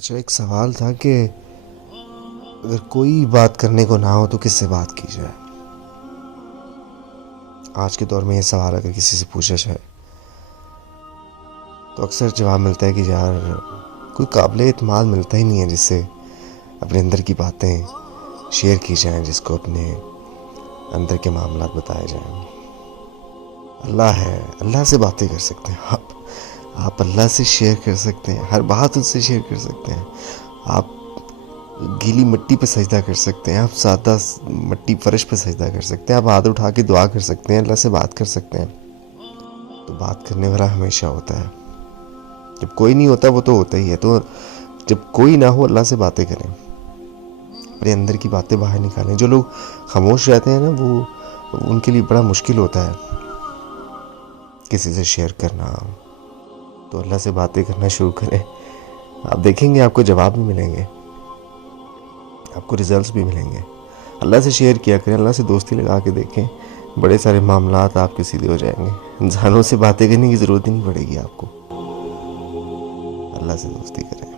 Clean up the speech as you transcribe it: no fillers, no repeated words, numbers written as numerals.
اچھا، ایک سوال تھا کہ اگر کوئی بات کرنے کو نہ ہو تو کس سے بات کی جائے؟ آج کے دور میں یہ سوال اگر کسی سے پوچھا جائے تو اکثر جواب ملتا ہے کہ یار کوئی قابل اعتماد ملتا ہی نہیں ہے جس سے اپنے اندر کی باتیں شیئر کی جائیں، جس کو اپنے اندر کے معاملات بتائے جائیں۔ اللہ ہے، اللہ سے باتیں کر سکتے ہیں آپ اللہ سے شیئر کر سکتے ہیں، ہر بات اس سے شیئر کر سکتے ہیں۔ آپ گیلی مٹی پہ سجدہ کر سکتے ہیں، آپ سادہ مٹی فرش پہ سجدہ کر سکتے ہیں، آپ ہاتھ اٹھا کے دعا کر سکتے ہیں، اللہ سے بات کر سکتے ہیں۔ تو بات کرنے والا ہمیشہ ہوتا ہے، جب کوئی نہیں ہوتا وہ تو ہوتا ہی ہے۔ تو جب کوئی نہ ہو، اللہ سے باتیں کریں، اپنے اندر کی باتیں باہر نکالیں۔ جو لوگ خاموش رہتے ہیں نا، وہ ان کے لیے بڑا مشکل ہوتا ہے کسی سے شیئر کرنا۔ تو اللہ سے باتیں کرنا شروع کریں، آپ دیکھیں گے آپ کو جواب بھی ملیں گے، آپ کو ریزلٹس بھی ملیں گے۔ اللہ سے شیئر کیا کریں، اللہ سے دوستی لگا کے دیکھیں، بڑے سارے معاملات آپ کے سیدھے ہو جائیں گے۔ انسانوں سے باتیں کرنے کی ضرورت ہی نہیں پڑے گی آپ کو، اللہ سے دوستی کریں۔